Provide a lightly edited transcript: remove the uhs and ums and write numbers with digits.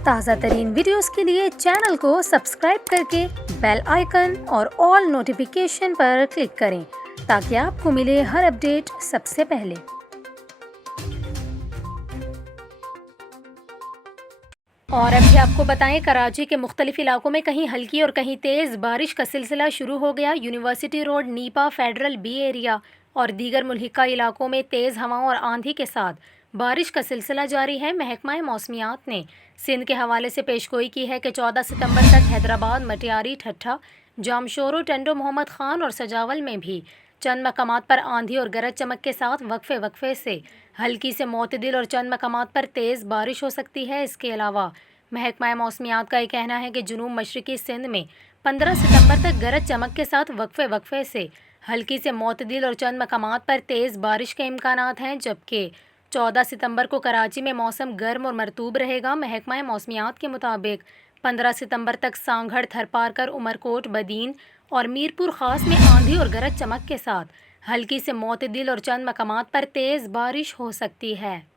ताज़ा तरीन वीडियोस के लिए चैनल को सब्सक्राइब करके बेल आइकन और ऑल नोटिफिकेशन पर क्लिक करें ताकि आपको मिले हर अपडेट सबसे पहले। और अभी आपको बताएं, कराची के मुख्तलिफ इलाकों में कहीं हल्की और कहीं तेज़ बारिश का सिलसिला शुरू हो गया। University road, Nipa, federal B area और दीगर मुल्हिका इलाकों में तेज़ हवाओं और आंधी के साथ बारिश का सिलसिला जारी है। महकमा मौसमियात ने सिंध के हवाले से पेशगोई की है कि 14 सितंबर तक हैदराबाद, मटियारी, ठट्ठा, जामशोरो, टंडो मोहम्मद खान और सजावल में भी चंद मकामात पर आंधी और गरज चमक के साथ वक्फे वक्फे से हल्की से मोतदिल और चंद मकामात पर तेज़ बारिश हो सकती है। इसके अलावा महकमा मौसमियात का ये कहना है कि जुनूब मशरकी सिंध में 15 सितंबर तक गरज चमक के साथ वक्फे वक्फे से हल्की से मोतदिल और चंद मकामात पर तेज़ बारिश के इम्कानात हैं, जबकि 14 सितंबर को कराची में मौसम गर्म और मरतूब रहेगा। महकमा मौसमियात के मुताबिक 15 सितंबर तक सांगढ़, थरपारकर, उमरकोट, बदीन और मीरपुर ख़ास में आंधी और गरज चमक के साथ हल्की से मोतदिल और चंद मकामात पर तेज़ बारिश हो सकती है।